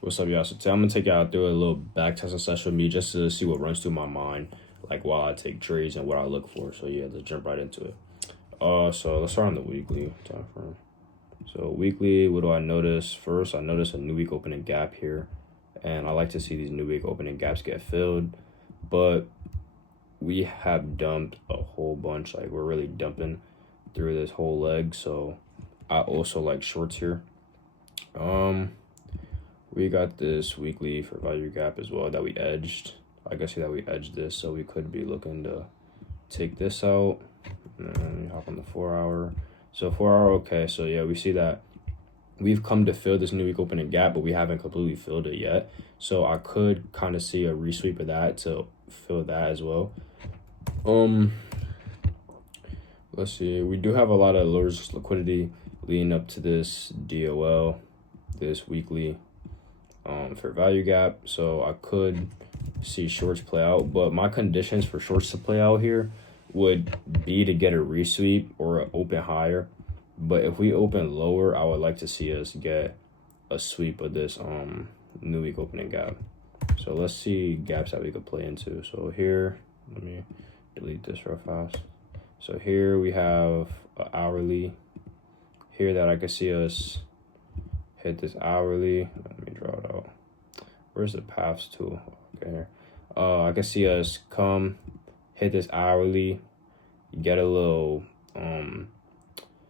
What's up, y'all? So today I'm gonna take y'all through a little back testing session with me just to see what runs through my mind, like while I take trades and what I look for. So yeah, let's jump right into it. So let's start on the weekly time frame. So weekly, what do I notice? First, I notice a new week opening gap here, and I like to see these new week opening gaps get filled, but we have dumped a whole bunch. Like we're really dumping through this whole leg. So I also like shorts here. We got this weekly for value gap as well that we edged. I can see that we edged this, so we could be looking to take this out. And then we hop on the 4 hour. So 4 hour, okay. So yeah, we see that we've come to fill this new week opening gap, but we haven't completely filled it yet. So I could kind of see a resweep of that to fill that as well. Let's see. We do have a lot of lower liquidity leading up to this DOL, this weekly for value gap. So I could see shorts play out, but my conditions for shorts to play out here would be to get a resweep or an open higher. But if we open lower, I would like to see us get a sweep of this new week opening gap. So let's see gaps that we could play into. So here, let me delete this real fast. So here we have an hourly here that I could see us hit this hourly. Let me draw it out. Where's the paths tool? Okay, here. I can see us come hit this hourly, get a little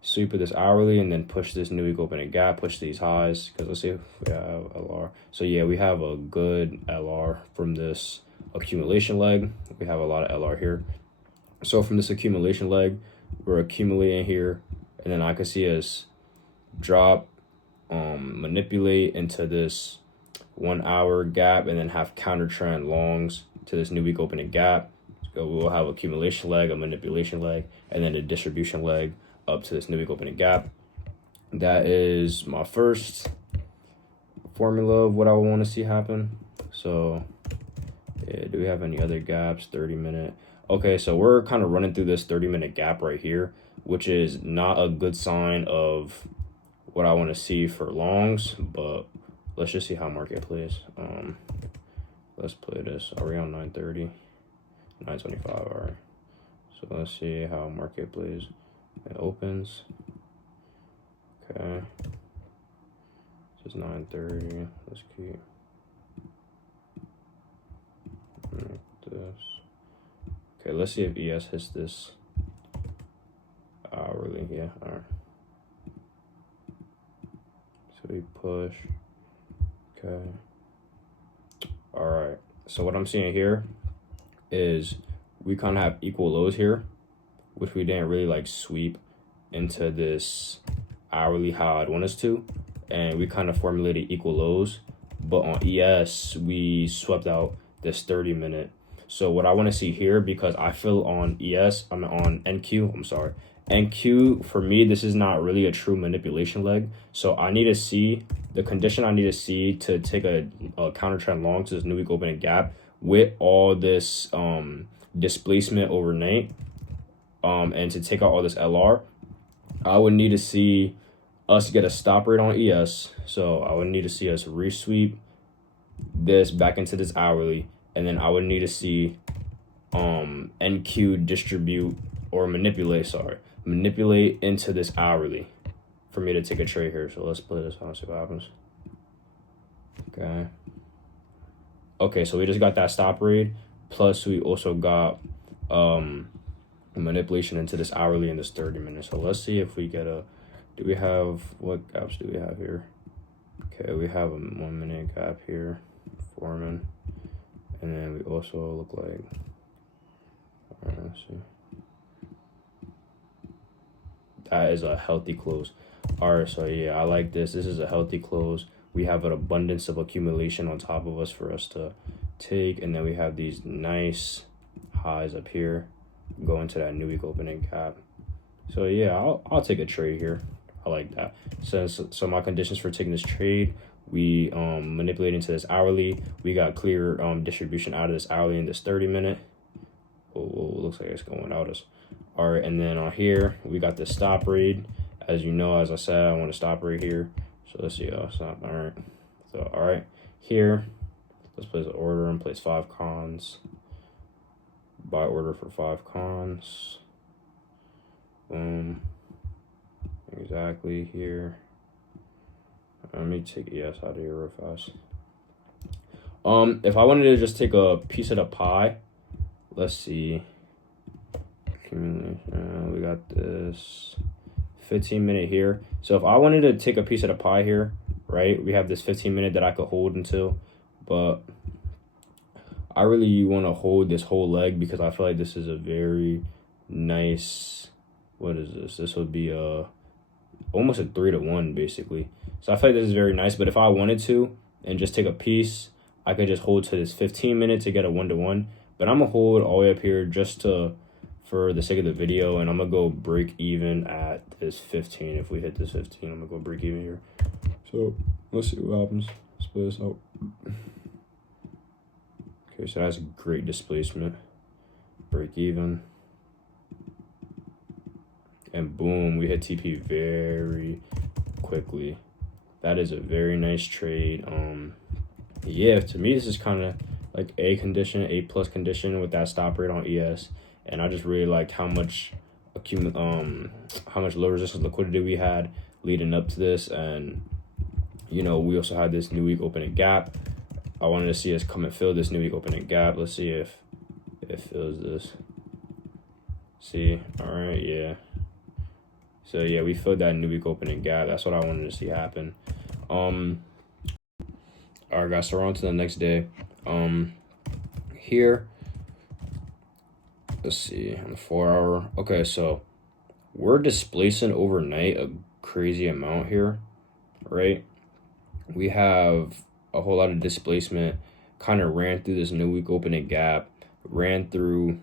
sweep of this hourly, and then push this new week opening gap, push these highs. Because let's see if we have LR. So yeah, we have a good LR from this accumulation leg. We have a lot of LR here. So from this accumulation leg, we're accumulating here, and then I can see us drop, manipulate into this 1 hour gap, and then have counter trend longs to this new week opening gap. So we'll have accumulation leg, a manipulation leg, and then a distribution leg up to this new week opening gap. That is my first formula of what I want to see happen. So yeah, do we have any other gaps? 30-minute. Okay, so we're kind of running through this 30-minute gap right here, which is not a good sign of what I want to see for longs, but let's just see how market plays. Let's play this. Are we on 9:30? 9:25, all right. So let's see how market plays. It opens. Okay. This is 9:30. Let's keep like this. Okay, let's see if ES hits this hourly. Yeah, all right. So we push. Okay. All right. So what I'm seeing here is we kind of have equal lows here, which we didn't really like sweep into this hourly how I'd want us to. And we kind of formulated equal lows. But on ES, we swept out this 30-minute. So what I want to see here, because I feel on on NQ, I'm sorry. NQ, for me, this is not really a true manipulation leg. So I need to see the condition I need to see to take a counter trend long to this new week opening gap with all this displacement overnight, and to take out all this LR. I would need to see us get a stop rate on ES. So I would need to see us resweep this back into this hourly, and then I would need to see NQ distribute or manipulate into this hourly for me to take a trade here. So let's play this out and see what happens. Okay, so we just got that stop rate, plus we also got manipulation into this hourly and this 30 minutes. So let's see if we get what gaps do we have here? Okay, we have a 1 minute gap here forming, and then we also look like, all right, let's see. That is a healthy close. All right, so yeah, I like this. This is a healthy close. We have an abundance of accumulation on top of us for us to take, and then we have these nice highs up here going to that new week opening gap. So yeah, I'll take a trade here. I like that. So my conditions for taking this trade, we manipulate into this hourly. We got clear distribution out of this hourly in this 30-minute. Oh, looks like it's going out us. All right, and then on here we got the stop rate. As you know, as I said, I want to stop right here. So let's see. Stop. All right, So all right, here let's place an order and place 5 cons. Buy order for 5 cons. Boom. Exactly here. Let me take ES out of here real fast. If I wanted to just take a piece of the pie, let's see. Accumulation, we got this 15-minute here. So if I wanted to take a piece of the pie here, right, we have this 15-minute that I could hold until, but I really want to hold this whole leg because I feel like this is a very nice, what is this? This would be almost a 3-to-1 basically. So I feel like this is very nice, but if I wanted to and just take a piece, I could just hold to this 15-minute to get a 1-to-1, but I'm gonna hold all the way up here just to, for the sake of the video, and I'm gonna go break even at this 15. If we hit this 15, I'm gonna go break even here. So let's see what happens. Split this out. Okay, so that's great displacement. Break even. And boom, we hit TP very quickly. That is a very nice trade. Yeah, to me this is kind of like A condition, A plus condition with that stop rate on ES, and I just really liked how much low resistance liquidity we had leading up to this, and you know we also had this new week opening gap. I wanted to see us come and fill this new week opening gap. Let's see if it fills this. See, all right, yeah. So yeah, we filled that new week opening gap. That's what I wanted to see happen. All right, guys, so we're on to the next day. Here, let's see, on the 4-hour. Okay, so we're displacing overnight a crazy amount here, right? We have a whole lot of displacement, kind of ran through this new week opening gap, ran through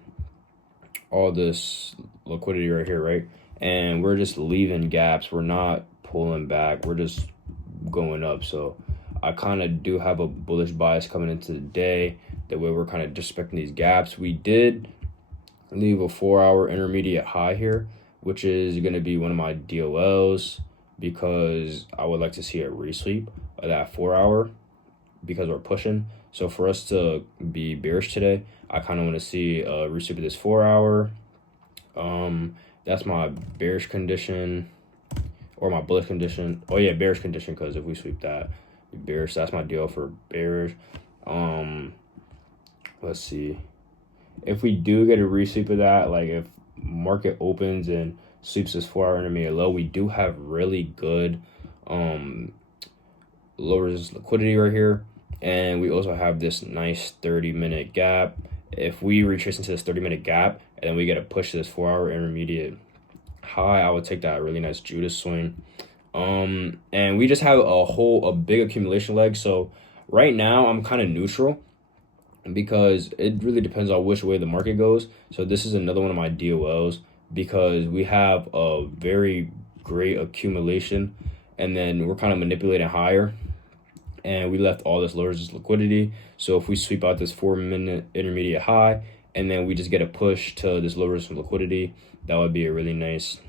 all this liquidity right here, right? And we're just leaving gaps. We're not pulling back. We're just going up. So I kind of do have a bullish bias coming into the day. The way we're kind of disrespecting these gaps. We did leave a 4-hour intermediate high here, which is going to be one of my DOLs because I would like to see a resweep of that 4-hour because we're pushing. So for us to be bearish today, I kind of want to see a resweep of this 4-hour. That's my bearish condition or my bullish condition. Oh yeah, bearish condition, because if we sweep that, bearish, that's my deal for bearish. Let's see. If we do get a resweep of that, like if market opens and sweeps this 4-hour intermediate low, we do have really good low resistance liquidity right here. And we also have this nice 30-minute gap. If we retrace into this 30-minute gap and then we get a push to this 4-hour intermediate high, I would take that really nice Judas swing. And we just have a big accumulation leg. So right now I'm kind of neutral because it really depends on which way the market goes. So this is another one of my DOLs because we have a very great accumulation and then we're kind of manipulating higher. And we left all this low resistance liquidity. So if we sweep out this 4-minute intermediate high and then we just get a push to this low resistance liquidity, that would be a really nice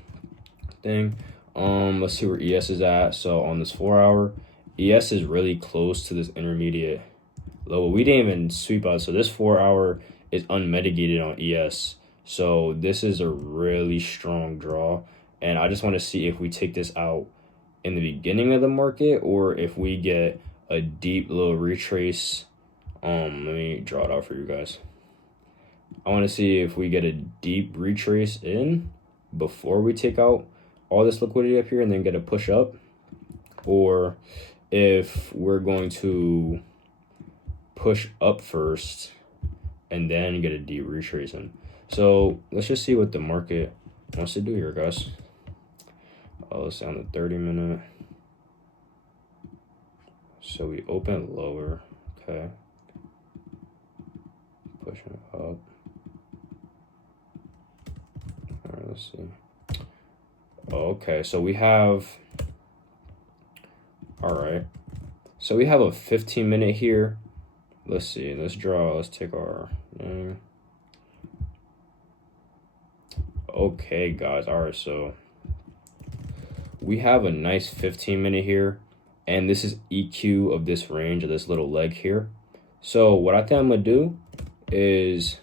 thing. Let's see where ES is at. So on this 4-hour, ES is really close to this intermediate low. We didn't even sweep out. So this 4-hour is unmitigated on ES. So this is a really strong draw. And I just want to see if we take this out in the beginning of the market or if we get a deep little retrace. Let me draw it out for you guys. I want to see if we get a deep retrace in before we take out all this liquidity up here and then get a push up, or if we're going to push up first and then get a deep retrace in. So let's just see what the market wants to do here, guys. Let's say on the 30-minute. So we open lower, okay. Pushing up. All right, let's see. Okay, so we have, all right. So we have a 15-minute here. Let's see, let's draw, let's take our name. Okay, guys, all right, so we have a nice 15-minute here. and this is EQ of this range of this little leg here. So what I think I'm gonna do is,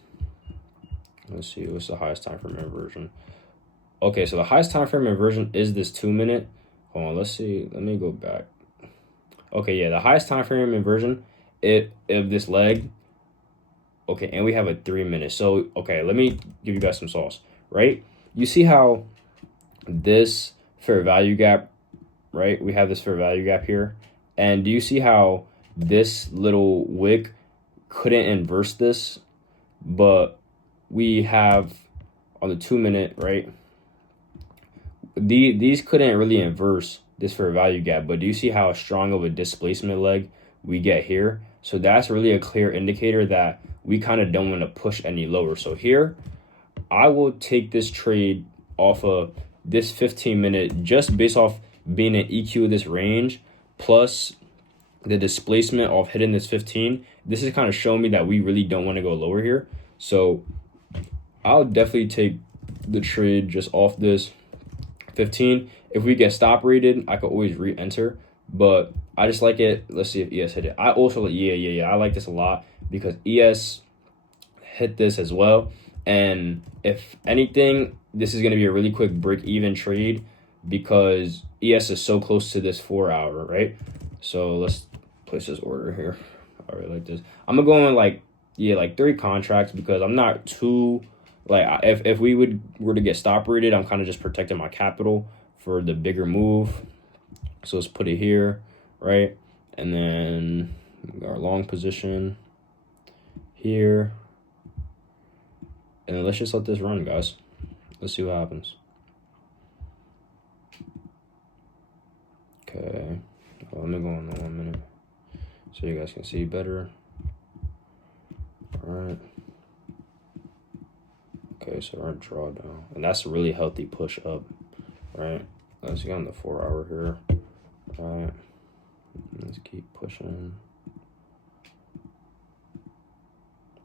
let's see, what's the highest time frame inversion? Okay, so the highest time frame inversion is this 2 minute. Hold on, let's see. Let me go back. Okay, yeah, the highest time frame inversion of this leg. Okay, and we have a 3 minute. So okay, let me give you guys some sauce. Right? You see how this fair value gap, right? We have this fair value gap here, and do you see how this little wick couldn't inverse this, but we have on the 2 minute, right? These couldn't really inverse this fair value gap, but do you see how strong of a displacement leg we get here? So that's really a clear indicator that we kind of don't want to push any lower. So here, I will take this trade off of this 15 minute just based off being an EQ of this range plus the displacement of hitting this 15. This is kind of showing me that we really don't want to go lower here. So I'll definitely take the trade just off this 15. If we get stop rated, I could always re-enter, but I just like it. Let's see if ES hit it. I also, I like this a lot because ES hit this as well. And if anything, this is going to be a really quick break-even trade because ES is so close to this 4 hour, right? So let's place this order here. I really like this. I'm going to go in like 3 contracts because I'm not too, like, if we were to get stop rated, I'm kind of just protecting my capital for the bigger move. So let's put it here, right? And then our long position here. And then let's just let this run, guys. Let's see what happens. Okay. Let me go in the 1 minute so you guys can see better. All right. Okay, so we're in drawdown. And that's a really healthy push up, right? Let's get on the 4 hour here. All right. Let's keep pushing.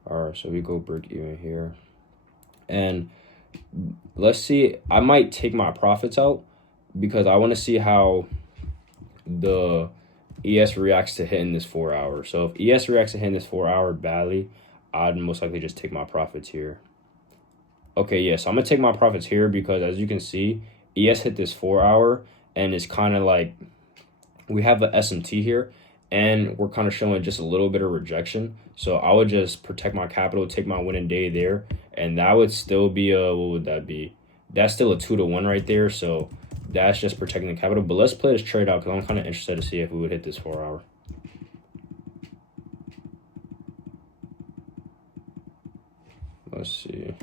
All right, so we go break even here. And let's see, I might take my profits out because I want to see how the ES reacts to hitting this 4 hour. So if ES reacts to hitting this 4 hour badly, I'd most likely just take my profits here. Okay, yeah, so I'm going to take my profits here because as you can see, ES hit this 4 hour and it's kind of like we have the SMT here and we're kind of showing just a little bit of rejection. So I would just protect my capital, take my winning day there, and that would still be a, what would that be? That's still a 2-to-1 right there. So that's just protecting the capital. But let's play this trade out because I'm kind of interested to see if we would hit this 4 hour. Let's see.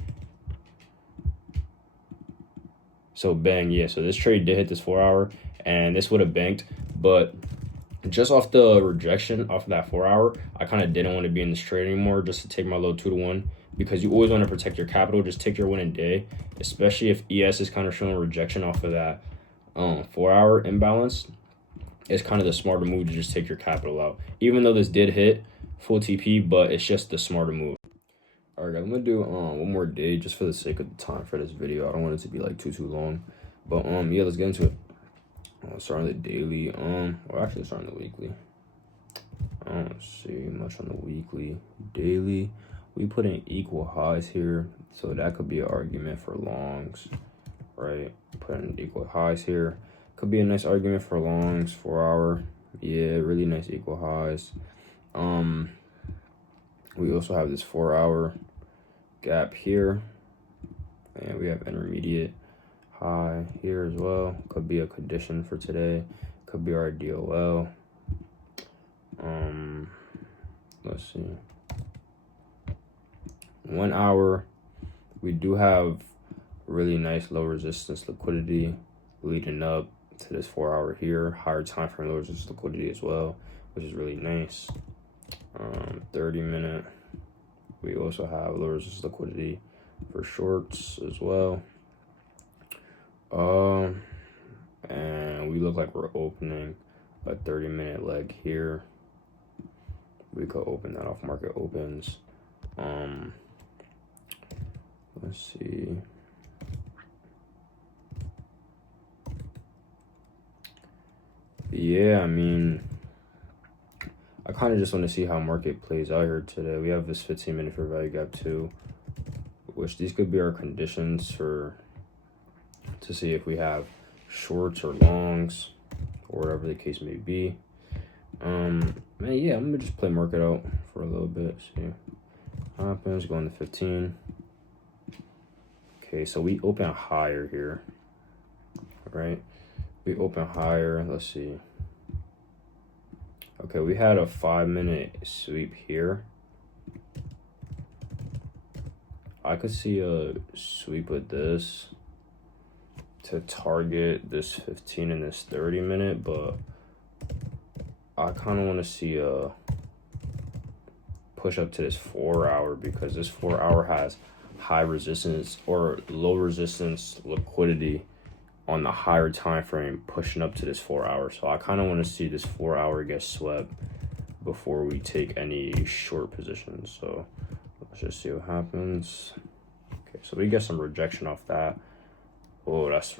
So bang, yeah. So this trade did hit this 4 hour and this would have banked, but just off the rejection off of that 4 hour, I kind of didn't want to be in this trade anymore just to take my low 2-to-1 because you always want to protect your capital. Just take your winning day, especially if ES is kind of showing rejection off of that 4 hour imbalance. It's kind of the smarter move to just take your capital out, even though this did hit full TP, but it's just the smarter move. All right, guys, I'm gonna do one more day just for the sake of the time for this video. I don't want it to be like too long, but yeah, let's get into it. Starting the daily, or actually starting the weekly. I don't see much on the weekly. Daily, we put in equal highs here, so that could be an argument for longs, right? Put in equal highs here, could be a nice argument for longs. 4 hour, yeah, really nice equal highs. We also have this 4 hour gap here, and we have intermediate high here as well. Could be a condition for today, could be our DOL. Let's see, 1 hour, we do have really nice low resistance liquidity leading up to this 4 hour here. Higher time frame low resistance liquidity as well, which is really nice. 30 minute, we also have low resistance liquidity for shorts as well. And we look like we're opening a 30-minute leg here. We could open that off market opens. Let's see. Yeah, I mean, I kind of just want to see how market plays out here today. We have this 15-minute fair value gap too, which these could be our conditions for to see if we have shorts or longs or whatever the case may be. Man, yeah, I'm gonna just play market out for a little bit. See what happens. Going to 15. Okay, so we open higher here, right? We open higher. Let's see. Okay, we had a 5-minute sweep here. I could see a sweep with this to target this 15 and this 30-minute, but I kind of want to see a push up to this 4-hour because this 4-hour has high resistance or low resistance liquidity on the higher time frame pushing up to this 4-hour. So I kind of want to see this 4-hour get swept before we take any short positions. So let's just see what happens. Okay, so we get some rejection off that. Oh, that's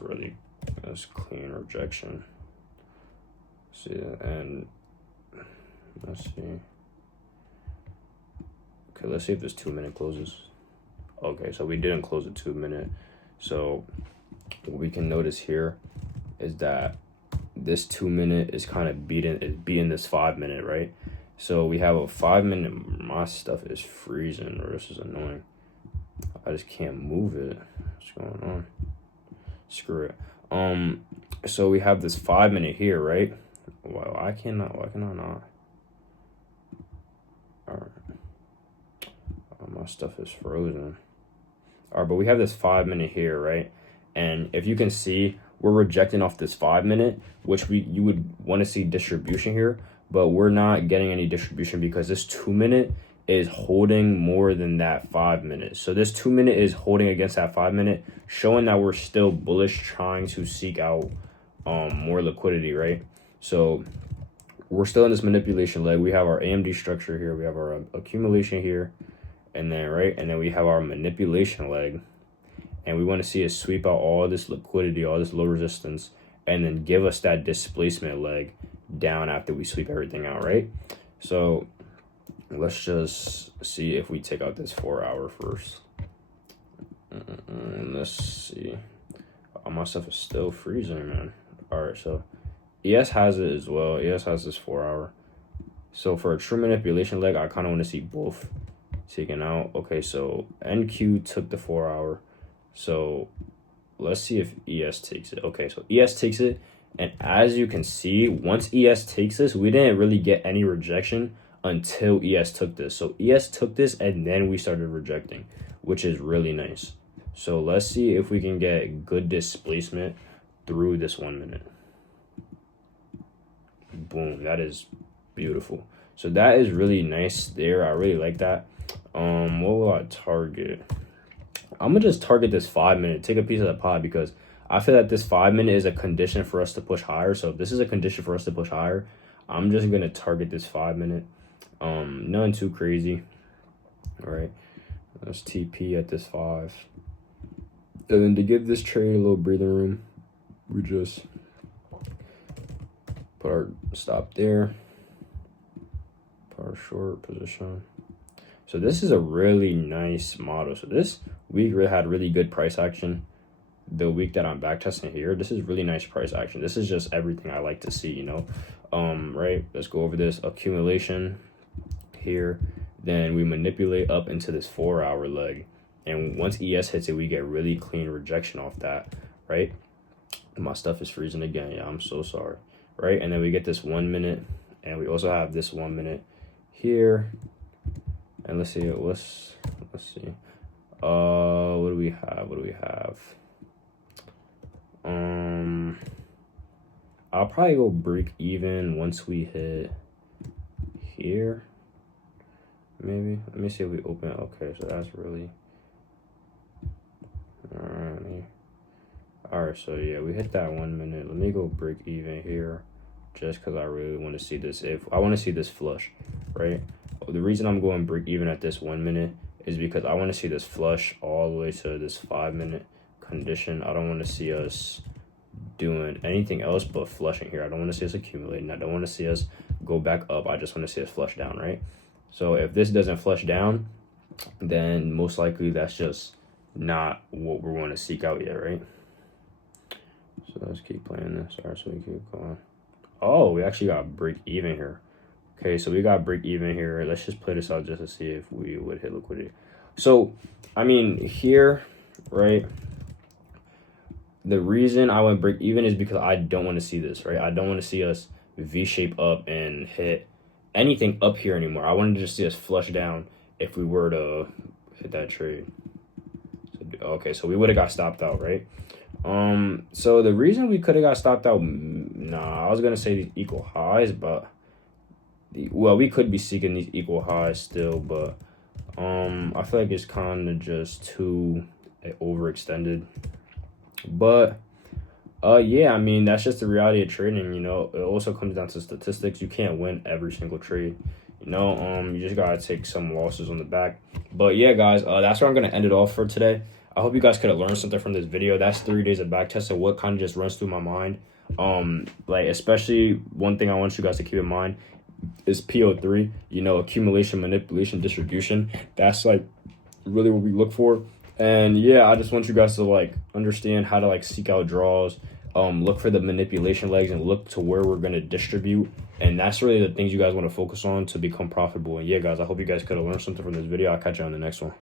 clean rejection. See, and let's see. Okay, let's see if this 2-minute closes. Okay, so we didn't close a 2-minute. So what we can notice here is that this 2-minute is kind of beating this 5-minute, right? So we have a 5-minute. My stuff is freezing, or this is annoying. I just can't move it. What's going on? Screw it. So we have this 5-minute here, right? Well, why can I not? All right. My stuff is frozen. All right, but we have this 5-minute here, right? And if you can see, we're rejecting off this 5-minute, which you would want to see distribution here, but we're not getting any distribution because this 2-minute is holding more than that 5-minute. So this 2-minute is holding against that 5-minute, showing that we're still bullish, trying to seek out more liquidity, right? So we're still in this manipulation leg. We have our AMD structure here, we have our accumulation here, and then we have our manipulation leg, and we want to see it sweep out all this liquidity, all this low resistance, and then give us that displacement leg down after we sweep everything out, right? So let's just see if we take out this 4-hour first. Let's see. Oh, my stuff is still freezing, man. All right, so ES has it as well. ES has this 4-hour. So for a true manipulation leg, I kind of want to see both taken out. Okay, so NQ took the 4-hour. So let's see if ES takes it. Okay, so ES takes it. And as you can see, once ES takes this, we didn't really get any rejection until ES took this. So ES took this and then we started rejecting, which is really nice. So let's see if we can get good displacement through this 1-minute. Boom, that is beautiful. So that is really nice there. I really like that. What will I target? I'm gonna just target this 5-minute, take a piece of the pie, because I feel that this 5-minute is a condition for us to push higher. So if this is a condition for us to push higher, I'm just gonna target this 5-minute. Nothing too crazy. All right, let's TP at this 5. And then to give this trade a little breathing room, we just put our stop there, put our short position. So this is a really nice model. So this week we had really good price action. The week that I'm backtesting here, this is really nice price action. This is just everything I like to see, you know. Right, let's go over this accumulation here. Then we manipulate up into this 4-hour leg, and once ES hits it, we get really clean rejection off that, right? My stuff is freezing again. Yeah, I'm so sorry. Right, and then we get this 1-minute, and we also have this 1-minute here. And let's see, let's see. What do we have? I'll probably go break even once we hit here. Maybe. Let me see if we open. Okay, so that's really all right. So yeah, we hit that 1-minute. Let me go break even here, just because I really want to see this. If I want to see this flush, right? The reason I'm going break even at this 1-minute is because I want to see this flush all the way to this 5-minute condition. I don't want to see us doing anything else but flushing here. I don't want to see us accumulating. I don't want to see us go back up. I just want to see us flush down, right? So if this doesn't flush down, then most likely that's just not what we're going to seek out yet, right? So let's keep playing this. All right, so we keep going. Oh, we actually got break even here. Okay, so we got break even here. Let's just play this out just to see if we would hit liquidity. So, I mean, here, right, the reason I went break even is because I don't want to see this, right? I don't want to see us V-shape up and hit anything up here anymore. I wanted to just see us flush down if we were to hit that trade. So, okay, so we would have got stopped out, right? So the reason we could have got stopped out, I was gonna say these equal highs, but we could be seeking these equal highs still, but I feel like it's kind of just too overextended. But yeah, I mean, that's just the reality of trading. You know, it also comes down to statistics. You can't win every single trade. You know, you just gotta take some losses on the back. But yeah, guys, that's where I'm gonna end it off for today. I hope you guys could have learned something from this video. That's 3 days of backtest and what kind of just runs through my mind. Like, especially one thing I want you guys to keep in mind is PO3, you know, accumulation, manipulation, distribution. That's like really what we look for. And yeah, I just want you guys to like understand how to like seek out draws, look for the manipulation legs and look to where we're going to distribute. And that's really the things you guys want to focus on to become profitable. And yeah, guys, I hope you guys could have learned something from this video. I'll catch you on the next one.